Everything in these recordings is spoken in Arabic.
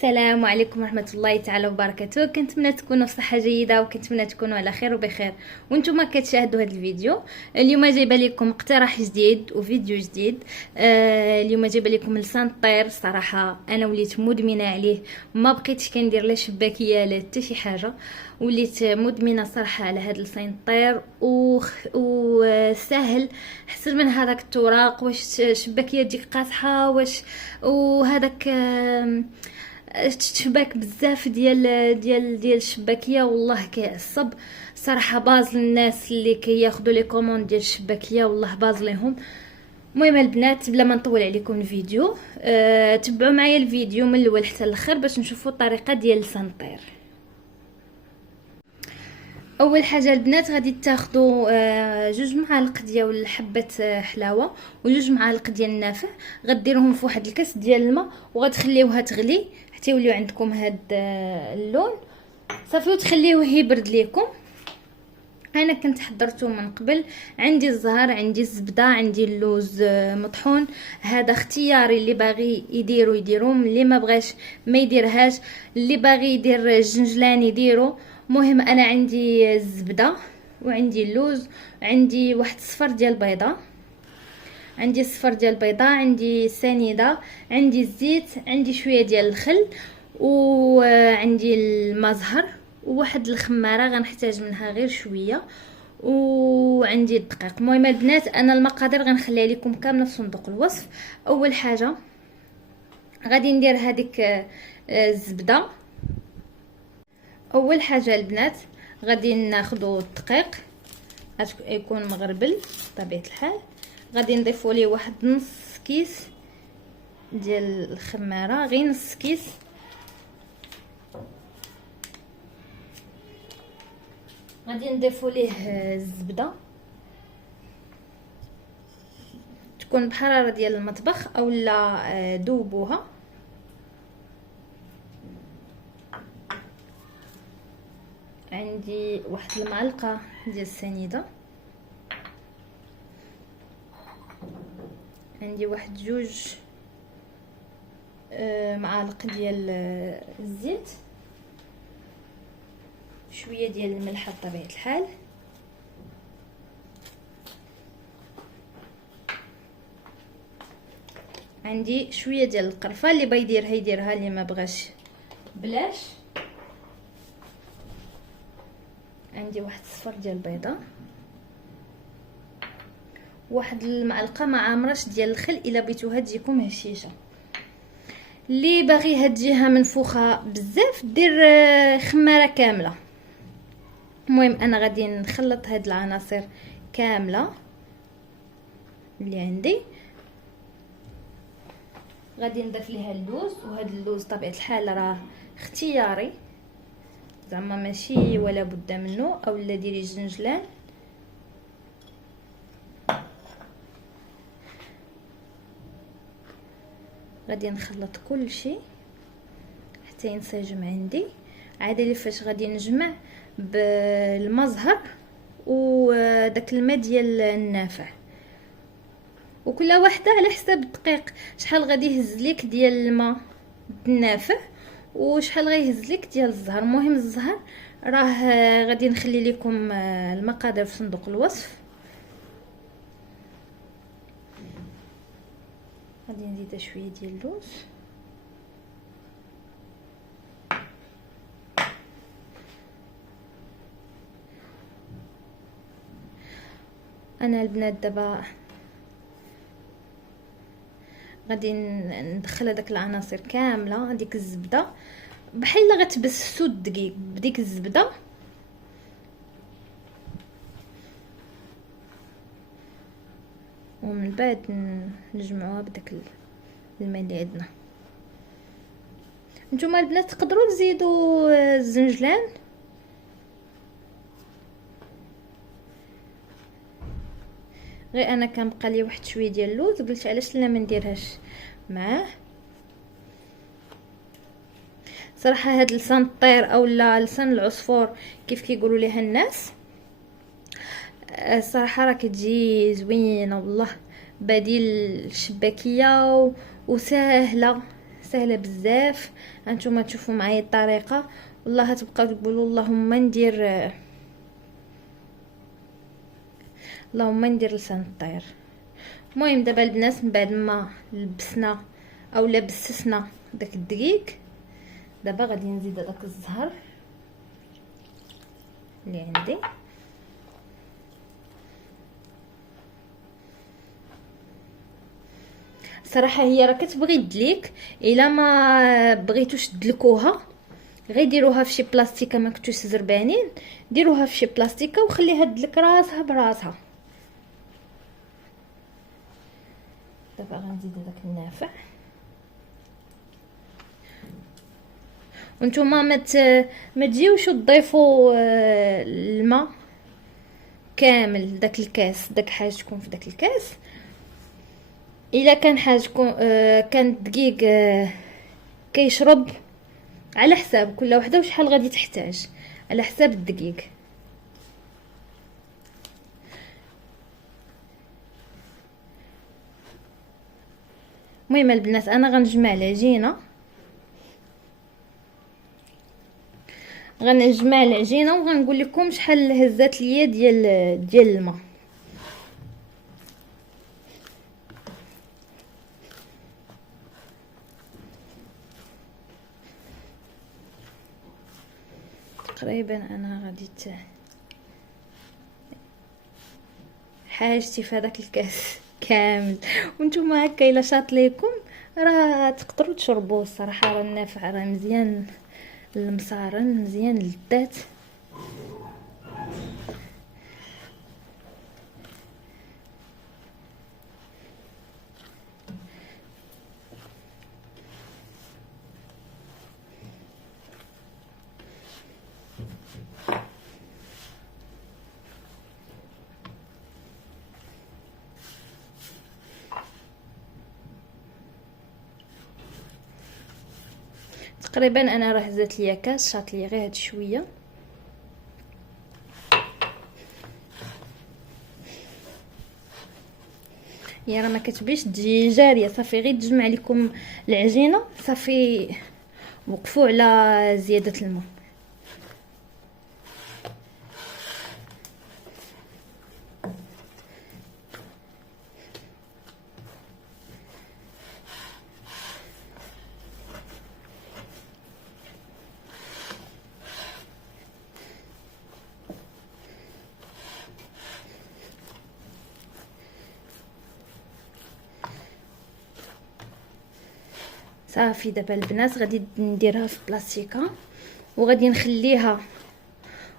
السلام عليكم ورحمة الله تعالى وبركاته. كنتمنى تكونوا في صحة جيدة وكنتمنى تكونوا على خير وبخير وانتم كتشاهدوا هذا الفيديو. اليوم جايبه لكم اقتراح جديد وفيديو جديد. اليوم جايبه لكم لسان الطير. صراحة انا وليت مدمنة عليه، ما بقيتش كندير لا شباكية لا حتى شي حاجة، وليت مدمنة صراحة على هذا لسان الطير وسهل حسن من هذاك التراق. واش شباكية تجيك قاصحة واش وهذاك تشباك بزاف ديال الشباكيه، والله كيعصب صراحه. باز الناس اللي كياخذوا لي كوموند ديال الشباكيه والله باز ليهم. المهم البنات بلا ما نطول عليكم الفيديو، تبعوا معايا الفيديو من الاول حتى الاخر باش نشوفوا الطريقه ديال لسان الطير. اول حاجه البنات غادي تاخذوا 2 معالق ديال حبه حلاوه و2 معالق ديال النافع، غديروهم في واحد الكاس ديال الماء وغتخليوها تغلي حتى يوليو عندكم هاد اللون صافي، وتخليوه يبرد ليكم. انا كنت حضرته من قبل، عندي الزهر، عندي الزبده، عندي اللوز مطحون. هذا اختياري، اللي باغي يديرو اللي ما بغاش ما يديرهاش، اللي باغي يدير الجنجلان يديرو. مهم انا عندي الزبده وعندي اللوز وعندي واحد الصفر ديال البيضه، عندي صفر ديال البيضه، عندي سنيده، عندي الزيت، عندي شويه ديال الخل وعندي الماء زهر وواحد الخماره غنحتاج منها غير شويه، وعندي الدقيق. المهم البنات انا المقادير غنخليها لكم كامله في صندوق الوصف. اول حاجه غادي ندير هذيك الزبده. اول حاجه البنات غادي ناخذوا الدقيق يكون مغربل بطبيعه الحال، غادي نضيفوا ليه واحد نص كيس ديال الخماره، غير نص كيس. غادي نضيفوا ليه الزبده تكون بحراره ديال المطبخ اولا دوبوها. عندي واحد المعلقه ديال السنيده، عندي واحد 2 معالق ديال الزيت، شويه ديال الملح بطبيعه الحال، عندي شويه ديال القرفه، اللي بغى يديرها يديرها، اللي ما بغاش بلاش. عندي واحد الصفر ديال البيضه، واحد المعلقه ما عامرش ديال الخل الا بغيتوها تجيكم هشيشه. اللي باغيها تجيها منفوخه بزاف دير خماره كامله. المهم انا غادي نخلط هاد العناصر كامله اللي عندي. غادي نضيف ليها اللوز، وهاد اللوز طبيعه الحال راه اختياري، زعما ماشي ولا بد منه، اولا ديري الجنجلان. غادي نخلط كل شيء حتى ينسجم عندي. عادي اللي فاش غادي نجمع بالماء زهر وداك الماء ديال النافع، وكل واحده على حساب الدقيق شحال غادي يهز لك ديال الماء النافع وشحال غيهز لك ديال الزهر. المهم الزهر راه غادي نخلي لكم المقادير في صندوق الوصف. غادي نزيد شويه ديال اللوز، انا البنات دابا غادي ندخل هذاك العناصر كامله. هذيك الزبده بحال غتبسسو الدقيق بديك الزبده، ومن بعد نجمعوها بداك الماء اللي عندنا. نتوما البنات تقدروا تزيدوا الزنجلان، غير انا كنبقى لي واحد شويه ديال اللوز، قلت علاش لا ما نديرهاش معاه. صراحه هاد لسان الطير اولا لسان العصفور كيف كيقولوا ليها الناس، الصراحه راه كتجي زوينه والله، بديل الشباكيه وسهله سهله بزاف. هانتوما تشوفوا معايا الطريقه، والله تبقاو تقولوا اللهم ندير لسان الطير. المهم دابا البنات من بعد ما لبسنا او بسسنا داك الدقيق، دابا غادي نزيد داك الزهر اللي عندي. صراحه هي راه كتبغي تدليك، الا ما بغيتوش تدلكوها غير ديروها في شي بلاستيكه ما كنتوش زربانين، ديروها في شي بلاستيكه وخليها تدلك راسها براسها. دابا غنزيد داك النافع. وانتوما ما تجيوش تضيفوا الماء كامل داك الكاس، داك حاجتكم في داك الكاس. الا كان حاجتكم كان الدقيق كيشرب على حساب كل وحده وشحال غادي تحتاج، على حساب الدقيق. المهم البنات انا غنجمع العجينه، وغنقول لكم شحال هزات ليا ديال الماء. تقريبا انا غادي حاجتي في هذاك الكاس كامل. وانتم هكا الا شاط ليكم راه تقدروا تشربوه. الصراحه راه النافع راه مزيان، المصارن مزيان للذات. تقريبا انا راه هزات ليا كاس، شاط ليا غير هاد شويه. هي راه ما كتبيش تجي جاريه، صافي غير تجمع لكم العجينه صافي، وقفوا على زياده الماء. صافي دابا البنات غادي نديرها في بلاستيكه وغادي نخليها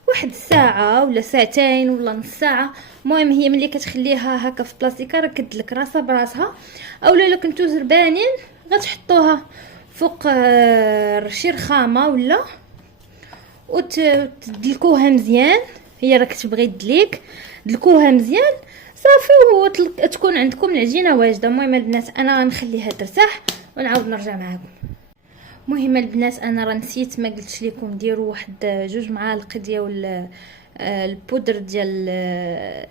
واحد الساعه ولا ساعتين ولا نص ساعه. المهم هي ملي كتخليها هكا في بلاستيكه راه كتدلك راسها براسها. اولا الا كنتو زربانين غتحطوها فوق شي رخامه ولا وتدلكوها مزيان. هي راه كتبغي تدليك، دلكوها مزيان صافي وتكون عندكم العجينه واجده. المهم البنات انا غنخليها ترتاح ونعاود نرجع معكم. مهم البنات انا راه نسيت ما قلتش لكم ديروا واحد 2 معالق ديال البودر ديال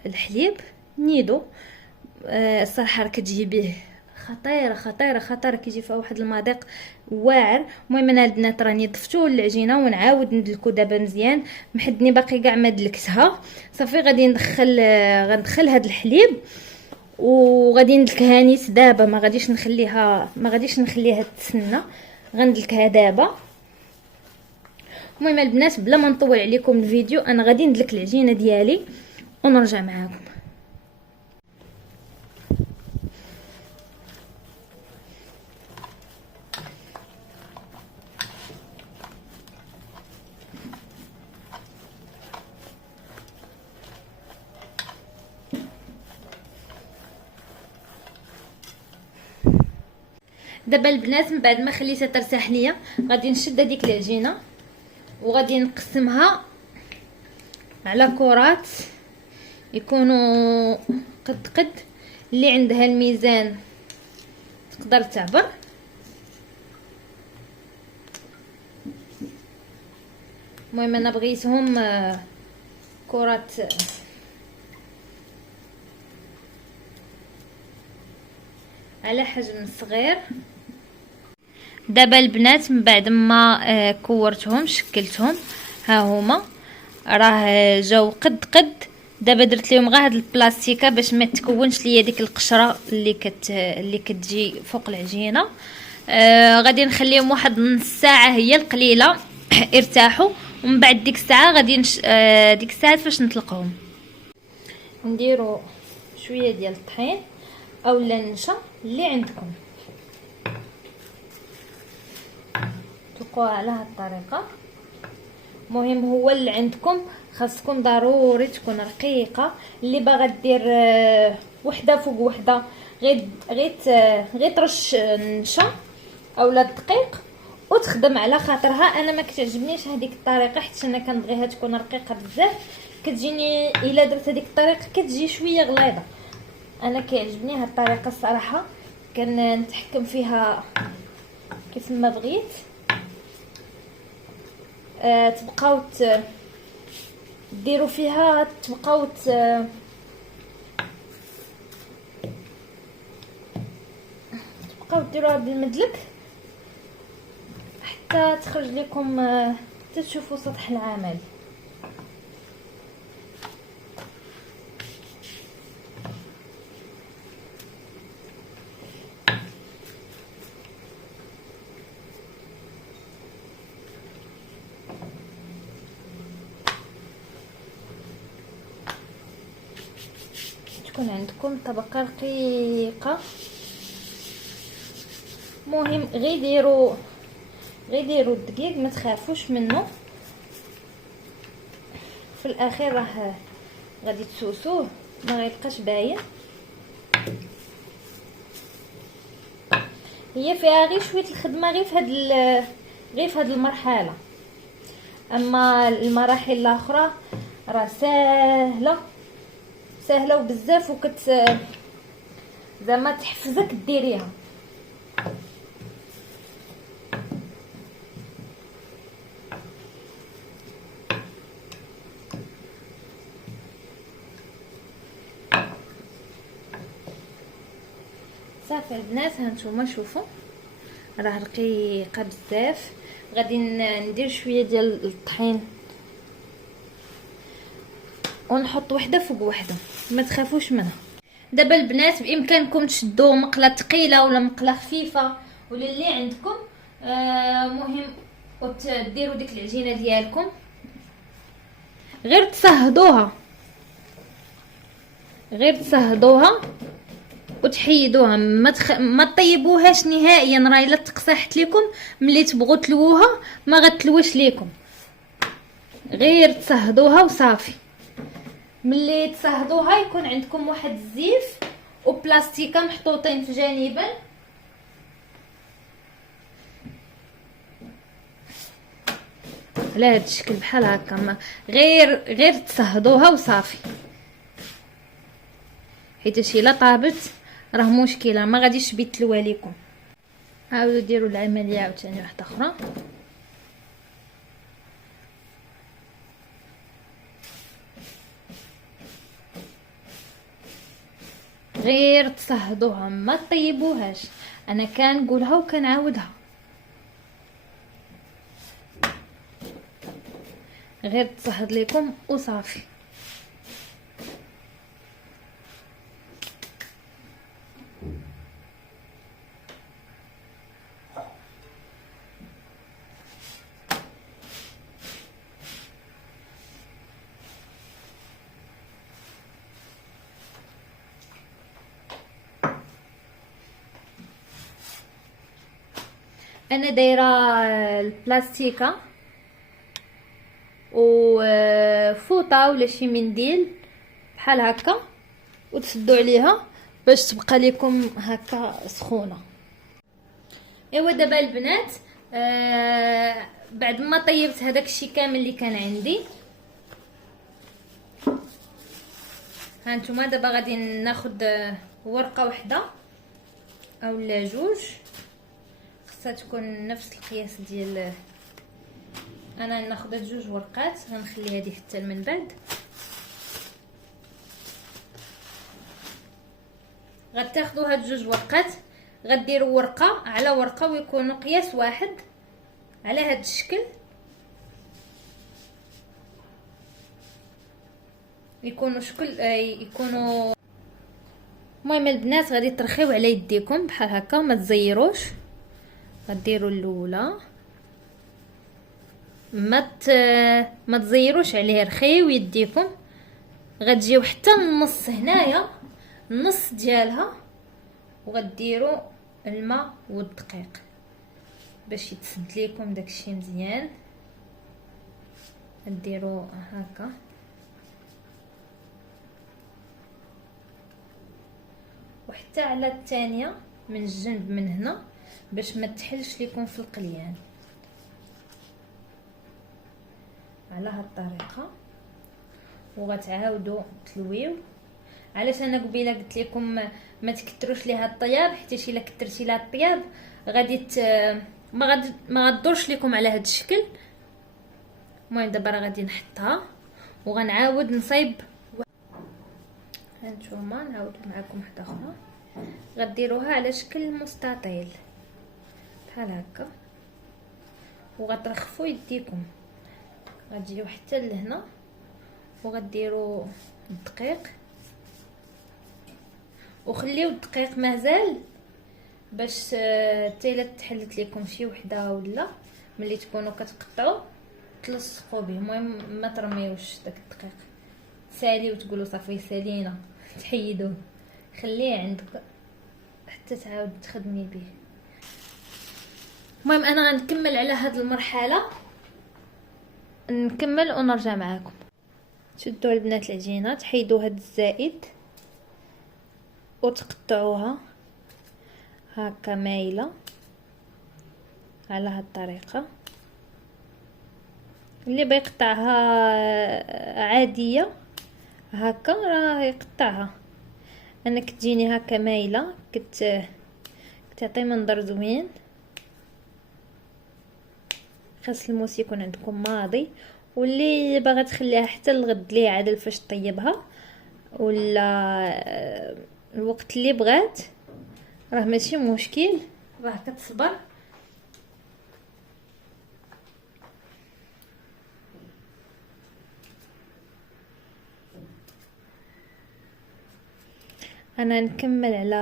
الحليب نيدو. الصراحه راه كتجي به خطيره كيجي فيها واحد المذاق واعر. المهم انا البنات راني ضفتو العجينه ونعاود ندلكو دابا مزيان، محدني باقي كاع ما دلكتها. صافي غادي غندخل هاد الحليب وغادي ندلكها نيت دابا، ما غاديش نخليها تسنى، غندلكها دابا. المهم البنات بلا ما نطول عليكم الفيديو انا غادي ندلك العجينه ديالي ونرجع معاكم. دابا البنات من بعد ما خليتها ترتاح ليا غادي نشد هذيك العجينه وغادي نقسمها على كرات يكونوا قد اللي عندها الميزان تقدر تعبر. المهم انا بغيتهم كرات على حجم صغير. دابا البنات من بعد ما كورتهم شكلتهم ها هما راه جاو قد. دابا درت لهم غير هاد البلاستيكه باش ما تكونش ليا ديك القشره اللي كتجي فوق العجينه. غادي نخليهم واحد نص ساعه هي القليله ارتاحوا، ومن بعد ديك الساعه غادي ديك الساعه فاش نطلقهم نديروا شويه ديال الطحين اولا النشا اللي عندكم. تلقوها على هاد الطريقه. مهم هو اللي عندكم خاصكم ضروري تكون رقيقه. اللي باغا دير وحده فوق وحده غير ترش النشا اولا الدقيق وتخدم على خاطرها. انا ما كتعجبنيش هذيك الطريقه حيت انا كنبغيها تكون رقيقه بزاف. كتجيني الا درت هذيك الطريقه كتجي شويه غليظه. انا كيعجبني هاد الطريقه الصراحه، كنتحكم فيها كيف ما بغيت. تبقاو ديروا فيها، تبقاو ديروها بالمدلك حتى تخرج لكم تشوفوا سطح العمل. تكون عندكم طبقه رقيقه. مهم غير ديروا الدقيق ما تخافوش منه. في الاخير راه غادي تسوسوه ما غيبقاش باين. هي فيها غير شويه الخدمه غير في هاد المرحله. اما المراحل الاخرى راه سهله وبزاف زعما تحفزك ديريها. صافي البنات هانتوما شوفوا راه رقيقه بزاف. غادي ندير شويه ديال الطحين ونحط وحده فوق وحده ما تخافوش منها. دابا البنات بامكانكم تشدوا مقله ثقيله ولا مقله خفيفه ولا اللي عندكم. مهم وتديروا ديك العجينه ديالكم غير تصهدوها وتحيدوها. ما طيبوهاش نهائيا، راه الا تقصحت لكم ملي تبغوا تلووها ما غتلوش لكم. غير تصهدوها وصافي. ملي تصهدوها يكون عندكم واحد الزيف وبلاستيكه محطوطين في جانبا. على هذا الشكل بحال هكا. غير تصهدوها وصافي، حيت الا طابت راه مشكله ما غاديش بيتلوى لكم. عاودوا ديروا العمليه عاوتاني واحده اخرى. غير تصهدوها ما طيبوهاش. انا كنقولها وكنعاودها. غير تصهد لكم وصافي. انا دايره البلاستيكه وفوطه ولا شي منديل بحال هكا وتسدوا عليها باش تبقى لكم هكا سخونه. ايوا دابا البنات بعد ما طيبت هذاك الشيء كامل اللي كان عندي، هانتوما دابا غادي ناخذ ورقه واحده اولا جوج. خصها تكون نفس القياس ديال انا ناخذ هاد جوج ورقات. غنخلي هذه حتى من بعد. غتاخذوا هاد جوج ورقات غديروا ورقه على ورقه ويكونوا قياس واحد على هذا الشكل، يكونوا شكل يكونوا. المهم البنات غادي ترخيو على يديكم بحال هكا، ما تزيروش. غديروا الاولى، ما تزيروش عليه، رخيو يديكم. غتجيو حتى النص هنايا، النص ديالها، وغديروا الماء والدقيق باش يتسد ليكم داكشي مزيان. نديروا هكا وحتى على الثانيه من الجنب من هنا باش ما تحلش ليكم في القليان، على هاد الطريقه. وغتعاودوا تلويو. علاش انا قبيله قلت لكم ما تكتروش ليها الطياب، حيت الا كترتي لها الطياب غادي ما غدورش لكم على هاد الشكل. المهم دابا راه غادي نحطها وغنعاود نصايب. هانتوما نعاود معكم واحده اخرى. غديروها على شكل مستطيل بحال هكا، وغترخفوا يديكم. غتجيو حتى لهنا وغديروا الدقيق، وخليو الدقيق مازال باش حتى الا تحلت لكم شي وحده ولا ملي تكونوا كتقطعوا تلصقوا به. المهم ما ترميوش داك الدقيق، سالي وتقولوا صافي سالينا تحيدوه، خليه عندك حتى تعاود تخدمي به. المهم انا غنكمل على هاد المرحله، نكمل ونرجع معاكم. تشدوا البنات العجينه، تحيدوا هاد الزائد وتقطعوها هكا مايله على هاد الطريقه. اللي بيقطعها عاديه هكا راه يقطعها. انا كتجيني هكا مايله كتعطي منظر زوين. خاص الموس يكون عندكم ماضي، واللي باغا تخليها حتى الغد ليه عادل فاش طيبها ولا الوقت اللي بغات راه ماشي مشكل، راه كتصبر. انا نكمل على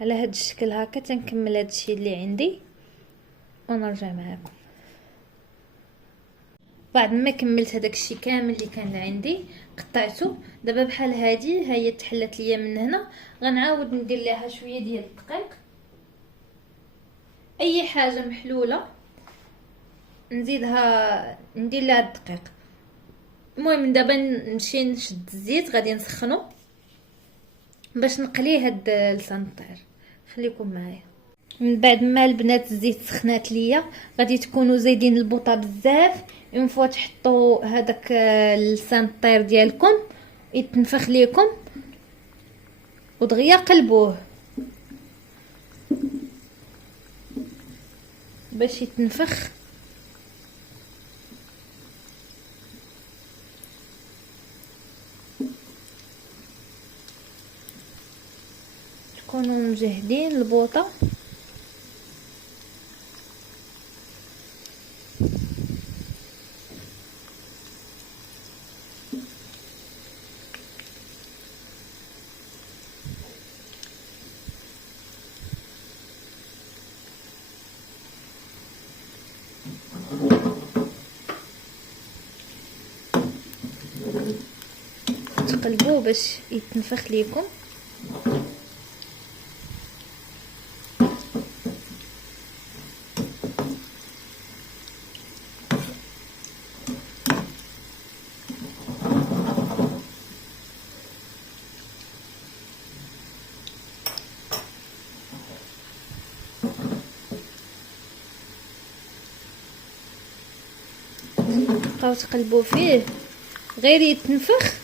هاد الشكل هكا، تنكمل هاد الشيء اللي عندي ونرجع معاكم. بعد ما كملت هداك الشيء كامل اللي كان عندي قطعته. دابا بحال هادي هي تحلت ليا من هنا، غنعاود ندير ليها شويه ديال الدقيق، اي حاجه محلوله نزيدها ندير لها الدقيق. المهم دابا نمشي نشد الزيت، غادي نسخنو باش نقلي هاد لسان الطير. خليكم معايا. من بعد ما البنات الزيت سخنات ليا غادي تكونوا زايدين البوطه بزاف. اون فوا تحطوا هذاك لسان الطير ديالكم يتنفخ ليكم ودغيا قلبوه باش يتنفخ. تكونوا مجهدين البوطه. تقلبوه باش يتنفخ ليكم. بقاو تقلبوا فيه غير يتنفخ،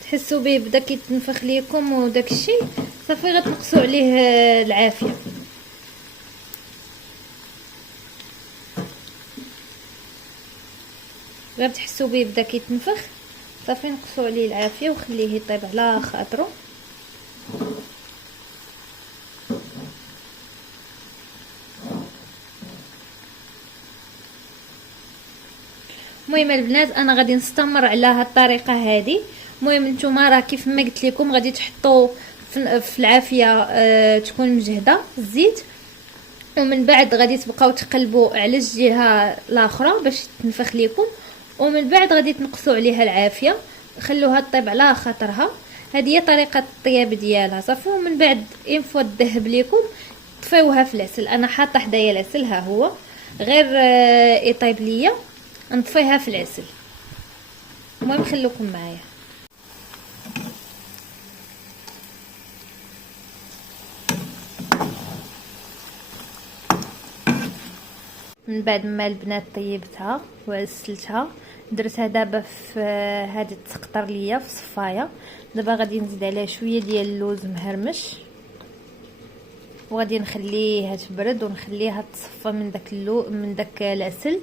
تحسوا به بدا كيتنفخ ليكم وداك الشيء صافي غتنقصوا عليه العافيه. غير تحسوا به بدا كيتنفخ صافي نقصوا عليه العافيه وخليه يطيب على خاطره. المهم البنات انا غادي نستمر على هاد الطريقه هذه. المهم نتوما راه كيف ما قلت لكم غادي تحطوا في العافيه تكون مجهده الزيت، ومن بعد غادي تبقاو تقلبوا على الجهه الاخرى باش تنفخ لكم، ومن بعد غادي تنقصوا عليها العافيه خلوها طيب على خاطرها. هذه هي طريقه الطياب ديالها صافي. ومن بعد ان فوا تذهب لكم طفيوها في العسل. انا حاطه حدايا العسل ها هو غير يطيب ليا نطفيها في العسل. المهم خلوكم معايا. من بعد ما البنات طيبتها وعسلتها درتها دابا في هذه تسقطر ليا في صفايه. دابا غادي نزيد عليها شويه ديال اللوز مهرمش وغادي نخليها تبرد ونخليها تصفى من داك العسل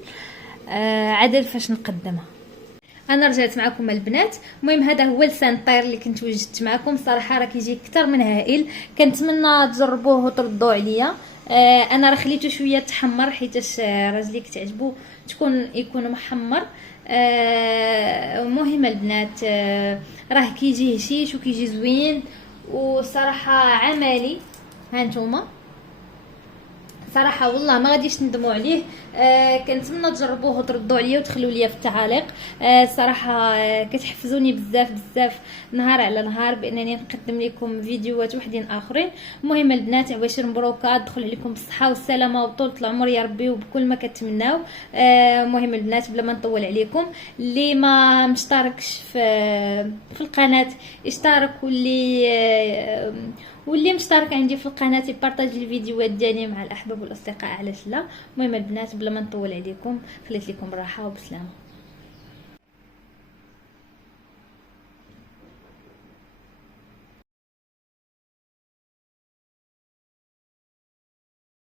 عدل فاش نقدمها. انا رجعت معكم البنات. المهم هذا هو لسان الطير اللي كنت وجدت معكم. صراحه راه كيجي اكثر من هائل، كنتمنى تجربوه وتردوا عليا. انا راه خليته شويه تحمر حيتاش راجلي كتعجبو يكون محمر. مهم البنات راه كيجي هشيش وكيجي زوين وصراحه عملي. هانتوما صراحه والله ما غاديش ندموا عليه. كنتمنى تجربوه وتردوا عليا وتخلوا لي في التعاليق. صراحه كتحفزوني بزاف بزاف نهار على نهار بانني نقدم لكم فيديوهات وحدين اخرين. المهم البنات عواشر مبروكه، دخل عليكم بالصحه والسلامه وطولة العمر يا ربي وبكل ما كتمناو. المهم البنات بلا ما نطول عليكم، اللي ما مشتركش في القناه اشترك، واللي مشترك عندي في القناه يبارطاجي الفيديوهات ديالي مع الاحباب والاصدقاء علاش لا. المهم البنات بلا ما نطول عليكم خليت لكم راحه وبسلامه.